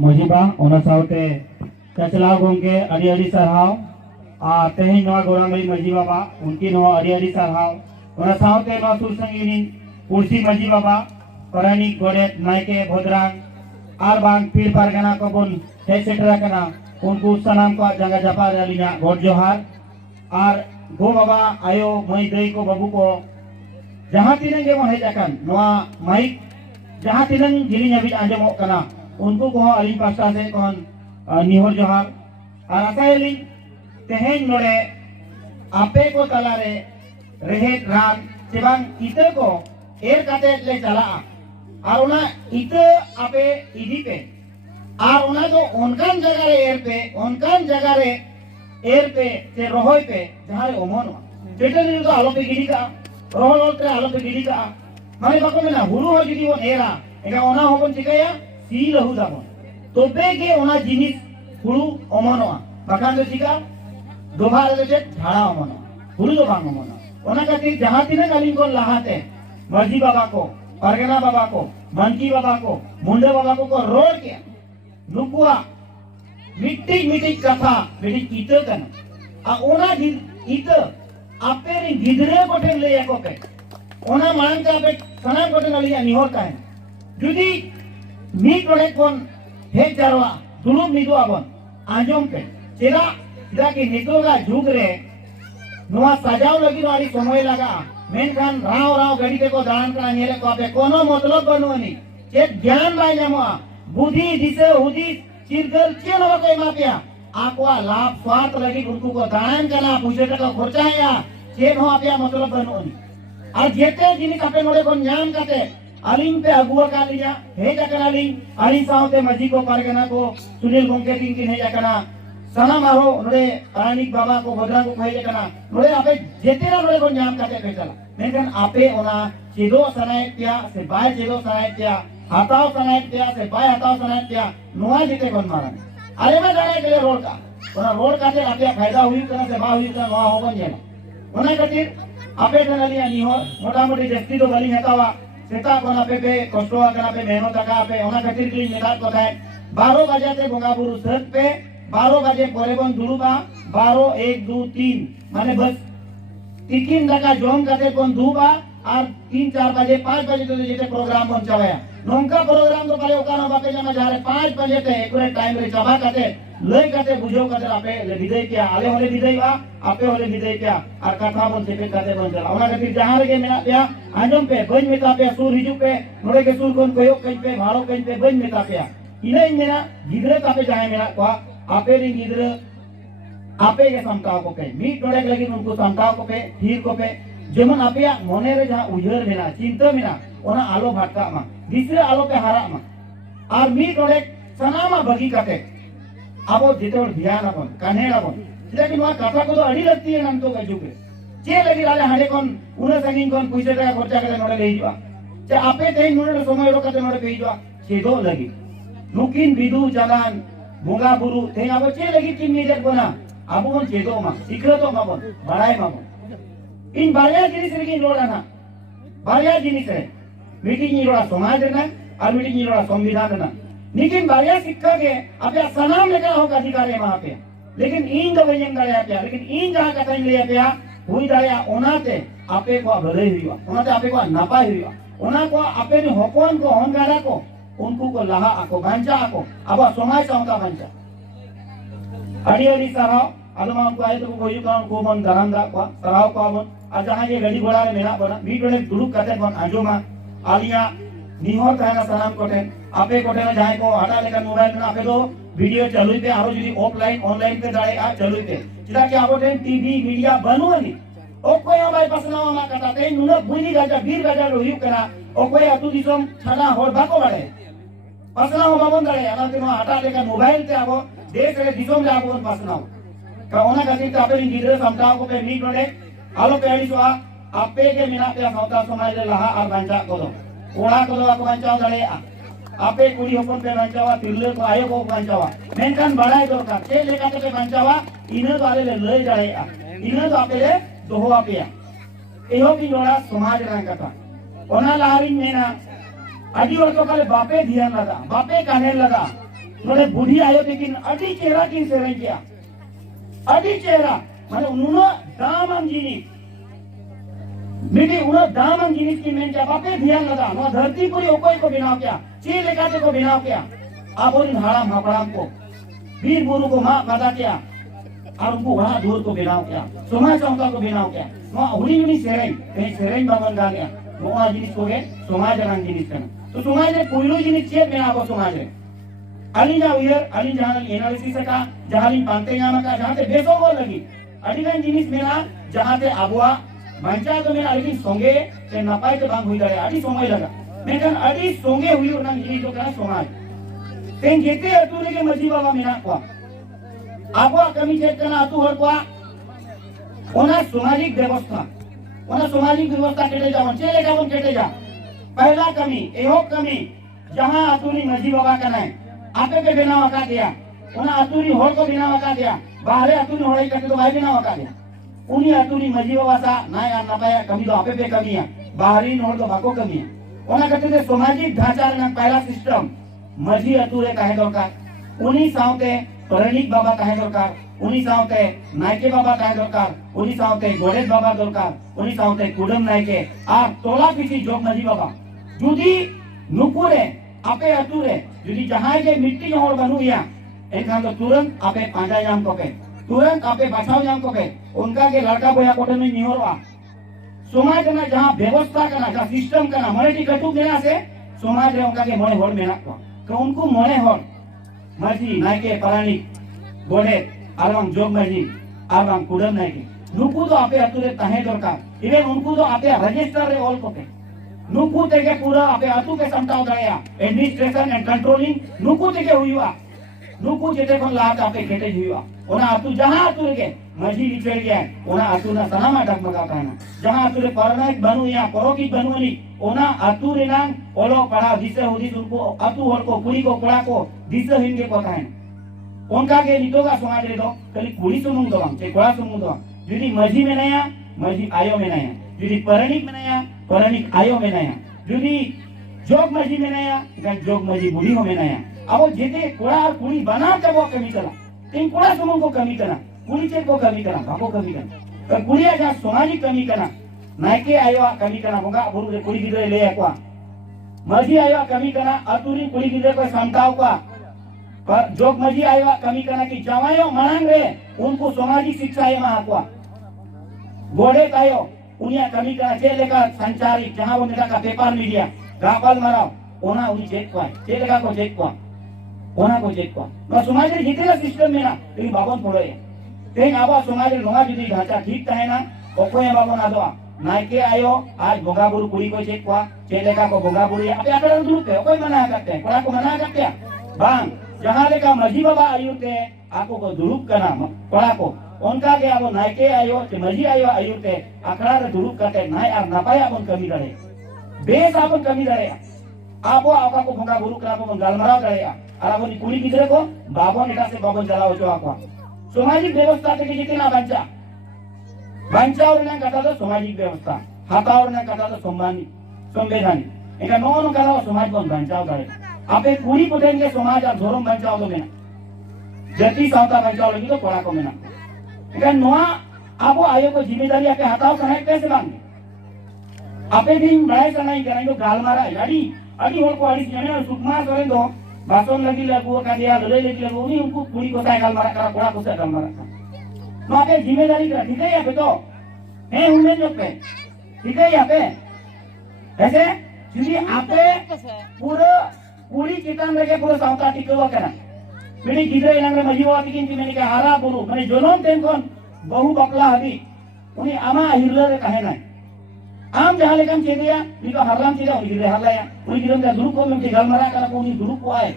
मजिबा ओना साउते चचलाव गोंके अड़ी अड़ी सरहाव आ तेहे नवा गोरामई मजी बाबा उनकी नवा अड़ी अड़ी सरहाव ओना साउते नवा सुरसंगिनी पुरसी मजी बाबा परानिक गोडेत नायके भद्रांग आर बांग पीर पारगना को बोन हे सेटरा कना उनको सलाम को जगह जपा डालिना गोड जोहार आर गो बाबा आयो मई दई को बाबू को जहां तिनंग जेमन हेज अकन नवा माइक जहां तिनंग जिली हबी आंजमो कना उनको को अली पास्ता से कौन निहोर जोहार और आसायली तेहेन नोड़े आपे को तलारे रहे रान सेबांग इते को एर काते ले चला और उना इते आपे इदी पे और उना जो उनकान जगह रे एर पे से रोहोय पे जहां रे ओमन जेटे तो आलो पे गिरी का रोहोल ते आलो पे गिरी का माने बाको मेना हुरु हो गिरी वो एरा एका ओना होबन चिकाया सी लहु जाबन तोबे के ओना जिनिस हुरु ओमनोआ बाखान दो चिका दोबारा दे झाड़ा ओमनो हुरु दो बांग ओमनो ओना खातिर जहां तिने कालीन को लहाते मर्जी बाबा को परगना बाबा को मनकी बाबा को मुंडे बाबा को रोड के नुकुआ मिट्टी मिट्टी कथा मिट्टी ईते कन आ ओना ईते आपे रे गिदरे कोठे ले एको पे ओना मान का पे सना कोठे नलिया निहोर का है जुदी मीट रोडे कोन हे जारवा दुलुम मिदो आबन आंजम पे चेदा कि नितोगा जुग रे नोआ सजाव लगी वाली समय लगा मेनखान राव राव गड़ी ते को दान करा नेले को आपे कोनो मतलब बनवनी जे ज्ञान बाय जमा बुद्धि दिसे हुदी चिरगल चेन हो कोई मापिया आकवा लाभ स्वार्थ लगी उनको को दान करना पूछे टका खर्चा है या चेन हो आपया मतलब बनवनी और जेते जिनिस आपे नोडे को ஞாन काते अलिंग पे अगुआ का लिया हे जकना लिंग अली साउते मजी को पारगना को सुनील गोंके किंग किन हे जकना सना मारो नोडे रानिक बाबा को भद्रांग को हे जकना नोडे आपे जेतेरा नोडे को ஞान काते बेचला मेनकन आपे ओना चेदो सनाय त्या से बाय चेदो सनाय त्या हाताव सनाय त्या से बाय हाताव सनाय त्या नोआ जेते कोन मारन अरे में जाने के रोड का ओना रोड काते आपे फायदा हुई कना से बा हुई कना नोआ होगन जेना ओना खातिर आपे जनलिया निहो मोटा मोटी जस्ती तो गली हतावा सेता कोना पे कष्टवा कना पे मेहनत का पे ओना खातिर की मेहनत को थाय 12 बजे ते बोंगा बुरु सत पे 12 बजे परे बन दुरुबा 12 1 2 3 माने बस तिकिन दका जोम काते कोन दुबा और 3 4 बजे 5 बजे तो जेते प्रोग्राम बन चावया नोंका प्रोग्राम तो पले ओकानो बापे जमा जारे 5 बजे ते एक्यूरेट टाइम रे चाबा काते लय काते बुझो काते आपे ले विदय किया आले होले विदय बा आपे होले विदय किया और कथा बन सेपे काते बन चला ओना खातिर जहां रे मेना पिया आंजम पे बन मेता पे सुर हिजु पे नोडे के सुर कोन कयो कई पे भाड़ो कई पे बन मेता पिया इने मेना गिदरे कापे जहां मेना को आपे रे गिदरे आपे के समताव को पे मीट नोडे लगी उनको समताव को पे थीर को पे जेमन आपे मोने रे जहां उजर मेना चिंता मेना ओना आलो भाटका मा दिसरे आलो पे हारा मा और मीट नोडे सनामा बगी काते आबो जेते ध्यान अपन कान्हे अपन जेटा कि नोआ कथा को तो अड़ी लगती है नम तो गजु के जे लगी राले हाडे कोन उना संगिन कोन पैसा टाका खर्चा करे नोडे ले हिजवा जे आपे ते नोडे समय रो कते नोडे पे हिजवा छेदो लगी नुकिन बिदु जलान बोंगा बुरु ते आबो चे लगी चिन निजक बना आबो कोन छेदो मा सिखरो तो माबो बड़ाई माबो इन बारिया जिनिस रे लोड़ा ना बारिया जिनिस रे मीटिंग लोड़ा समाज ना और मीटिंग लोड़ा संविधान ना लेकिन बारिया शिक्षा के आपे सनाम लेकर हो अधिकार है वहां पे लेकिन इन दो वजन दाया पे लेकिन इन जहां कथा ले पे हुई दाया ओनाते आपे को भले हुआ ओनाते आपे को नापाय हुआ ओना को आपे ने होकोन को होनगारा को उनको को लहा आको बांचा आको अब समाज चाहता बांचा अड़ी अड़ी सराव आदमा को आए तो कोई को मन दरांदा को सराव को मन आ जहां ये गाड़ी घोड़ा मेना बना मीटोले दुरुक काते बन आजोमा आलिया निहोर कहना सलाम कोटे आपे कोटे में जाए को हटा लेकर मोबाइल में आपे तो वीडियो चालू पे आरो जदी ऑफलाइन ऑनलाइन पे जाए आ चालू पे चिदा कि आबो टीवी मीडिया बनवनी ओ कोई हमारे पास ना मा कटाते नुना बुनी गाजा 20 गाजा रोयु करा ओ कोई अतु दिसम छना होर बाको बाड़े पासना हो बाबन दाड़े आना ते हटा लेकर मोबाइल ते आबो देश रे दिसम ले आबो पासना का ओना खातिर ते आपे गिदरे समताव को पे मीट नोडे आलो पे आड़ी सो आपे के मिना पे सावता समाज ले लहा और बांचा कोदो ओड़ा कोदो आपको बांचाव दाड़े आपे कुड़ी होपन पे बांचावा तिरले को आयो को बांचावा मेनकान बड़ाई दरकार के लेका ते बांचावा इने तो आले ले लय जाए इने तो आपे ले दोहो आपेया एहो की जोड़ा समाज रंग कथा ओना लारी मेना अडी और तो काले बापे ध्यान लगा बापे काने लगा नोडे बुढ़ी आयो लेकिन अड़ी चेहरा की सेरें किया अड़ी चेहरा माने उन्होंने दामन जीनी मिली उन्होंने दामन जीनी की मेन क्या बापे ध्यान लगा वो धरती पूरी ओकोई को बिनाव किया ची लेकाते को बिनाव किया आप और इन हाड़ाम हापड़ाम को वीर बुरु को माँ पैदा किया और उनको वहाँ दूर को बिनाव किया सोमा चौंका को बिनाव किया वहाँ उड़ी उड़ी सेरें कहीं सेरें बाबन गा गया वो जिनिस को गए समाज रंग जिनिस करना तो समाज ने पुइलो जिनिस चेत में आपको समाज है अली जा उयर अली जहाँ एनालिसिस का जहाँ ली पांते यहाँ का जहाँ से बेसों को लगी अली का जिनिस मेरा जहाँ से आबुआ मंचा तो मेरा अली सोंगे ते नपाई के बांग हुई गया अली सोंगे लगा मैं कहन अली सोंगे हुई और ना जिनिस तो क्या समाज तें जेते अतुरे के मर्जी बाबा मेरा को आबुआ कमी चेक करना अतु हर को ओना सामाजिक व्यवस्था केटे जावन चले जावन केटे जा पहला कमी एहो कमी जहां अतुरी मर्जी बाबा का नहीं आपे के बिना वका दिया ओना अतुरी होड़ को बिना वका दिया बाहरे अतुरी होड़ाई करते तो भाई बिना वका दिया उन्हीं अतुरी मर्जी बाबा सा ना या ना पाया कमी तो आपे पे कमी है बाहरी होड़ तो बाको कमी है ओना कहते थे सामाजिक ढांचा ना पहला सिस्टम मर्जी अतुरे काहे दरकार उन्हीं सावते परिणिक बाबा काहे दरकार उन्हीं सावते नायके बाबा काहे दरकार उन्हीं सावते गोडेश बाबा दरकार उन्हीं सावते कुडम नायके आ तोला पीछी जोग मर्जी बाबा जुदी नुपुरे आपे अतुरे जुदी जहां के मिट्टी होड़ बनुया एखान तो तुरंत आपे पांजा जाम को पे तुरंत आपे बचाव जाम को पे उनका के लड़का बोया कोटे में निहोरवा समाज ना जहां व्यवस्था करना जहां सिस्टम करना मराठी कटुक देना से समाज रे उनका के मोड़े होड़ मेना को तो उनको मोड़े होड़ मर्जी नायके परानी गोडे आलवांग जोग मर्जी आलवांग कुडम नायके नुकु तो आपे अतुरे तहे दरकार इवन उनको तो आपे रजिस्टर रे ऑल को पे नुकु तेके पूरा आपे अतु के समटाव दया एडमिनिस्ट्रेशन एंड कंट्रोलिंग नुकु तेके हुईवा नुकु जेते कोन लात आपे केटे हुईवा ओना अतु जहां अतु के मर्जी निचड़ गया ओना अतु ना सनामा डगमगा कहना जहां अतु रे परनायक बनू या परोकी बनूनी ओना अतु रे ना ओलो पड़ा दिसे होदी उनको अतु होड़ को कुड़ी को कोड़ा को दिसे हिंगे को कहना उनका के नितोगा समाज रे दो कली कुड़ी सुमुंग दो चे कोड़ा सुमुंग दो जुदी मर्जी में नया मर्जी आयो में नया जुदी परनिक में नया परनिक आयो में नया जुदी जोग मर्जी में नया गन जोग मर्जी बुढ़ी हो में नया अब जेते कोड़ा और कुड़ी बना के वो कमी करा तीन कोड़ा सुमुंग को कमी करा कुड़ी चे को कमी करा बाको कमी करा पर कुड़िया जा सामाजिक कमी करा नायके आयो कमी करा होगा बुरु रे कुड़ी गिरे ले आको मर्जी आयो कमी करा अतुरी कुड़ी गिरे को संताव का पर जोग मर्जी आयो कमी करा की जवायो मनांग रे उनको सामाजिक शिक्षा ये महाकुआ गोड़े कायो उन्हें कमी करा चेले का संचारी जहां वो नेता का पेपर मीडिया गापल मारो ओना उन्हीं चेक को चेले का को चेक को ओना को चेक को ना समाज रे जितेला सिस्टम में ना लेकिन बाबन पड़े तेन आबा समाज रे लोहा जुदी ढांचा ठीक तहे ना ओकोय बाबन आदवा नायके आयो आज बोगा बुरु कुड़ी को चेक को चेले का को बोगा बुरु आपे आकड़ा दुरुप पे ओकोय मना करते हैं कोड़ा को मना करते हैं बांग जहां लेका मर्जी बाबा आयुते आपको को दुरुप करना कोड़ा को उनका के आपो नायके आयो ते मर्जी आयो आयुते आकड़ा रे दुरुप करते नाय आ नपाय आपन कमी करे बेस आपन कमी करे आपो आपा को भंगा गुरु करा को गालमराव करे और आपो कुड़ी गिदरे को बाबन एटा से बाबन चलाओ जो आपा सामाजिक व्यवस्था के जितना बंचा और ना कथा तो सामाजिक व्यवस्था हाता और ना कथा तो संवैधानिक एका नो कथा समाज को बंचाव करे आपे कुड़ी पोटेंगे समाज और धर्म बंचाव तो मेना जति सावता बंचाव लगी तो कोड़ा को मेना एका नोआ आपो आयो को जिम्मेदारी आपे हटाओ कने कैसे मांगे आपे दिन बड़ाई सनाई कराई तो गाल मारा अड़ी अड़ी होड़ को अड़ी जने सुकमा करे दो बासन लगी लगो का दिया लले लगी लगो नहीं उनको कुड़ी को साइकिल मारा करा कोड़ा को साइकिल मारा तो आपे जिम्मेदारी करा ठीक है यहाँ पे तो है उनमें जो पे ठीक है यहाँ पे ऐसे क्योंकि आपे पूरा पूरी चितान लगे पूरा साउता टिकवा करा मेरी गिदरे इलाके में मजीवा दिखिन की मैंने कहा हारा बोलूं मैंने जोनों टेंकोन बहु बकला हबी उन्हें आमा हिरले रे कहे ना आम जहाँ लेकम चेदिया निको हरलाम चेदा उन्हें गिदरे हरलाया उन्हें गिदरे का दुरुप को में गलमरा करा को उन्हें दुरुप को आए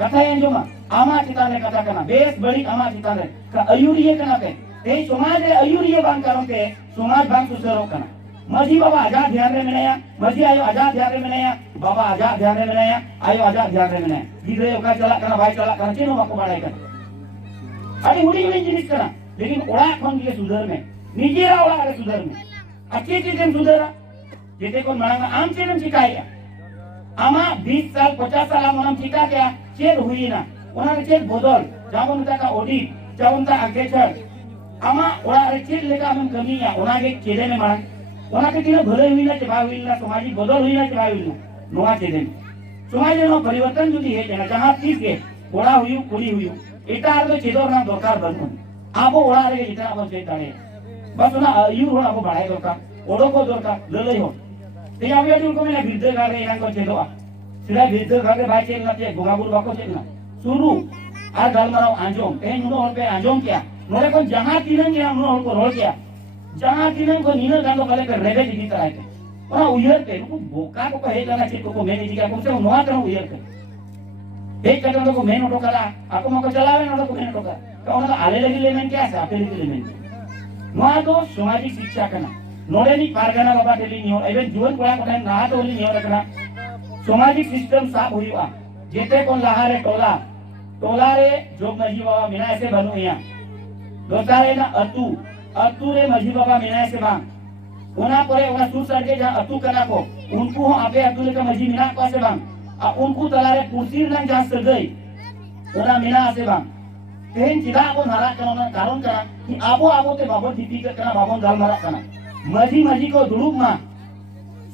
कथा ये जो आमा चितान ने कथा करना बेस बड़ी आमा चितान ने का अयुरिये करना पे ते समाज रे अयुरिये बांग करो ते समाज बांग सुसरो करना मर्जी बाबा आजाद ध्यान रे मिलाया मर्जी आयो आजाद ध्यान रे मिलाया बाबा आजाद ध्यान रे मिलाया आयो आजाद ध्यान रे मिलाया गिदरे ओका चला करना भाई चला करना चेनो बाको बाड़ाई कर अरे उड़ी उड़ी जिनिस करना लेकिन ओड़ा खन के सुधर में निजेरा ओड़ा रे सुधर में अच्छी चीजें सुधरा जेते को मणांगा आम चेनम सिखाया आमा 20 साल 50 साल आम सिखा क्या चेर हुई ना ओना रे चेक बदल जाबन ता ऑडिट जाबन ता आगेचर आमा ओरा रे चेक लेका हम कमिया ओना के चेदे में मारन ओना के तिना भले हुईना के भाविलना समाजिक बदल हुईना के भाविलना नोआ चेदे समाज नो परिवर्तन जुदी है जना जहां तीस के ओड़ा हुई कुड़ी हुई एटा आर तो चेदो ना दरकार बनु आबो ओड़ा रे जितना अब चेक दाड़े बस ना यू होड़ा आबो बढ़ाई दरकार ओडो को दरकार ललई हो ते आबे अदुल को मेना बिरदे गारे एना को चेदो सीधा बिरदे गारे भाई चेक ना ते गोगाबुर बाको चेक ना सुरू आ गलमराव आंजोम ए नुनो हर पे आंजोम क्या नोरे को जहां तीनन के नुनो हर को रोल क्या जहां तीनन को नीनो गांडो कले पे रेबे जी तरह के ओना उयर पे नुको बोका को हे जाना चेक को मेनी जी का को से नोआ करो उयर के एक कटन को मेन ऑटो करा आपको मको चलावे न को मेन ऑटो करा तो ओना आले लगी लेमेन क्या है आपे लगी लेमेन नोआ तो सामाजिक शिक्षा कना नोरे नी पारगाना बाबा डेली नियो एबे जीवन कोड़ा कोड़ा ना तो ओली नियो रखना सामाजिक सिस्टम साफ हुईवा जेते कोन लहारे टोला टोला रे जोग मजी बाबा मिना ऐसे बनु या दोसारे ना अतु रे मजी बाबा मिना ऐसे बा ओना परे ओना सुर सर के जहां अतु कना को उनको आपे अतु ले का मजी मिना को से बा आ उनको तलारे पुरसीर नंग जहां से गई ओना मिना से बा तेन चिदा को नारा कना कारण करा कि आबो ते बाबो दीपी कना बाबो गाल मारा कना मजी को दुड़ुक मा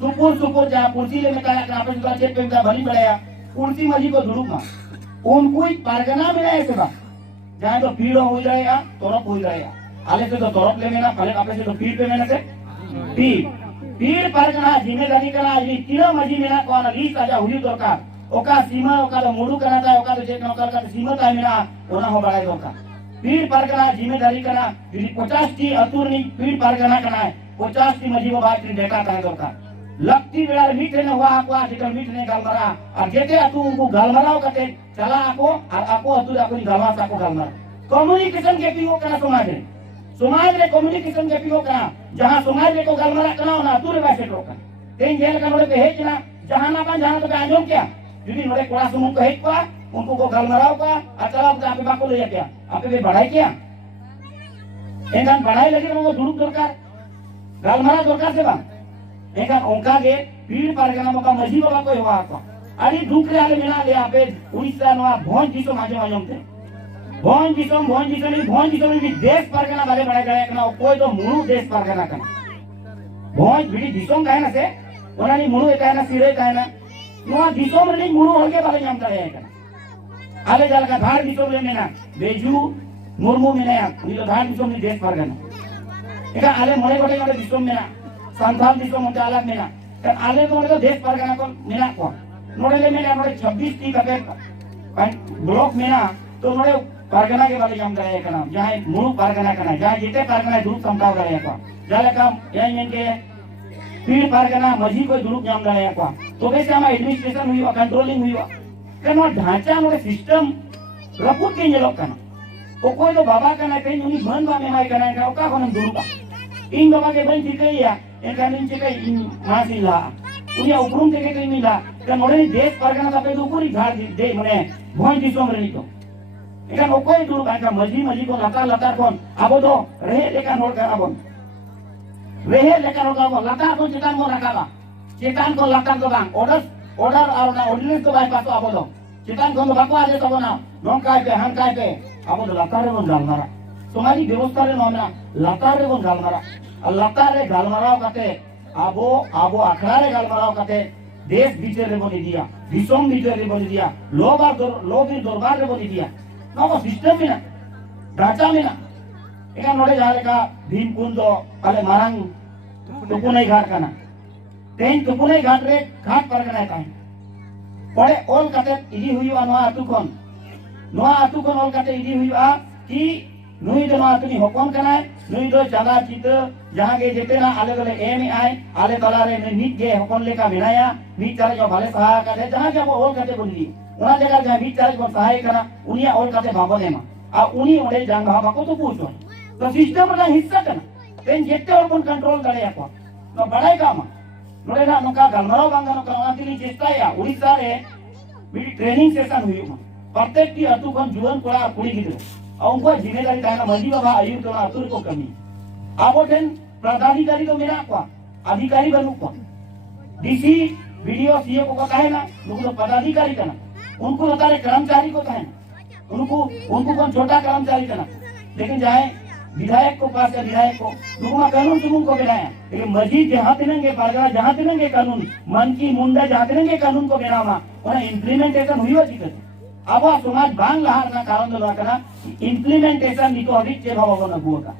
सुपुर जहां पुरसी ले में कना आपे जो चेक पे का भली बढ़ाया पुरसी मजी को दुड़ुक मा उनको एक पारगना मिला ऐसे बा जहां तो पीड़ हो जाएगा तोरप हो जाएगा आले से तो तोरप ले लेना पहले आपे से तो पीड़ पे मैंने से पीड़ पारगना जिम्मेदारी करा ये तीनों मजी मिला कोन रीस आजा हुई दरकार ओका सीमा ओका तो मुडू करा था ओका तो चेक नौकर का सीमा ता मिला ओना हो बड़ाई दरकार पीड़ पारगना जिम्मेदारी करा यदि 50 की अतुर नी पीड़ पारगना करना है 50 की मजी वो बात डेटा का दरकार लगती बेड़ा मीठे न हुआ आपको आजकल मीठ ने गालमरा और जेते अतु उनको गालमराओ करते चला आपको और आपको अतु आपको गालवा साको गालमरा कम्युनिकेशन के पीओ करा समाज रे कम्युनिकेशन के पीओ करा जहां समाज रे को गालमरा कना ना अतु रे बासे टोका तेन जेल का नोरे पे हेच ना जहां ना बन जहां तो आजम क्या यदि नोरे कोड़ा सुमु को हेच को उनको को गालमराओ का अतला को आपे बाको ले क्या आपे भी बढ़ाई क्या एनन बढ़ाई लगी वो दुरुक दरकार गालमरा दरकार से बा एका ओंका के पीड़ पारगना मका मजी बाबा को हुआ आपको अरे दुख रे आले मिला ले आपे उड़ीसा नवा भोज दिसो माजे माजम थे भोज दिसो भी देश पारगना वाले बड़े गए कना कोई तो मुनु देश पारगना कना भोज बिडी दिसो काहे ना से ओनानी मुनु काहे ना सिरे काहे ना नवा दिसो में मुनु होगे वाले नाम करे कना आले जाल का धार दिसो में ना बेजू मुर्मू में ना नी तो धार दिसो में देश पारगना एका आले मोरे कोटे कोटे दिसो में ना संथाल दिसो में अलग में ना kan ale तो मतलब देश पारगना को मिला को नोड़े ले मिला नोड़े 26 टी कटे ब्लॉक में ना तो नोड़े पारगना के वाले काम करे करना जहां मुरु पारगना करना जहां जेते पारगना दुरुक समझाव करे को जाले काम यही इनके पीड़ पारगना मजी को दुरुक जाम करे को तो वैसे हम एडमिनिस्ट्रेशन हुई कंट्रोलिंग हुई कनो ढांचा नोड़े सिस्टम रपुत के लोग करना ओ कोई तो बाबा करना कहीं उनी मन बा में माई करना का का कोन दुरुका इन बाबा के बन दिकैया एका नीचे के इन मासिला उनिया उपरुम देके कहीं मिला का नोड़े देश पारगना तापे तो पूरी झाड़ दे मने भोज दिसो मरे तो एका नोकोय दुरु का मजी को लता कोन आबो तो रहे लेका नोड़ का आबो रहे लेका नोड़ का लता को चितान को रखाबा चितान को लता को बांग ऑर्डर और ना ऑर्डिनेंस को बाय पासो आबो तो चितान को बाको आजे तो ना नोन काय पे हन काय पे आबो तो लता रे बन गालमारा समाजिक व्यवस्था रे नोना लता रे बन गालमारा लता रे गालमाराव काते आबो आखड़ा रे गालमाराव काते देश बीचे रे बनी दिया दिसोम बीचे रे बनी दिया लोग दरबार रे बनी दिया नोको सिस्टम में ना ढांचा में ना एका नोड़े जाले का भीम कुंड अले मारंग तुपुनई घाट काना तेन तुपुनई घाट रे घाट परगना काई पड़े ओल काते इदी हुईवा नोआ आतु कोन ओल काते इदी हुईवा कि नुई दो आतुनी होपन कना नुई दो चाला चित जहां के जेतेना आले गले एम आय आले तलारे ने नीट गे होपन लेका मिनाया नीट चाले जो भाले सहा काते जहां जब ओल काते बोली उना जगह जहां नीट चाले को सहाय कना उनिया ओल काते बाबो देमा आ उनी ओडे जांग भाबा को तो पूछो तो सिस्टम का हिस्सा कना तेन जेते ओपन कंट्रोल करे को तो बड़ाई काम नोडे ना नोका गलमरो बांगा नोका आतिली चेष्टाया उड़ीसा रे भी ट्रेनिंग सेशन हुई प्रत्येक की अतु कोन जुवन कोड़ा कुड़ी गिदो उनको जिम्मेदारी कहना मजी बाबा आयु तो अतुर को कमी आबो ठेन पदाधिकारी तो मेरा को अधिकारी बनू को डीसी वीडियो सीए को कहे ना उनको पदाधिकारी करना उनको बतारे कर्मचारी को कहे उनको कौन छोटा कर्मचारी तना, लेकिन चाहे विधायक को पास या विधायक को दुगमा कानून तुम को बनाया, लेकिन मस्जिद जहाँ तिनंगे पारगना जहाँ तिनंगे कानून मन की मुंडा जहाँ तिनंगे कानून को बनावा उन्हें इम्प्लीमेंटेशन हुई थी। अब समाज बांग लहार ना कारण दो ना इम्प्लीमेंटेशन निको अभी चेक होगा ना बुआ का।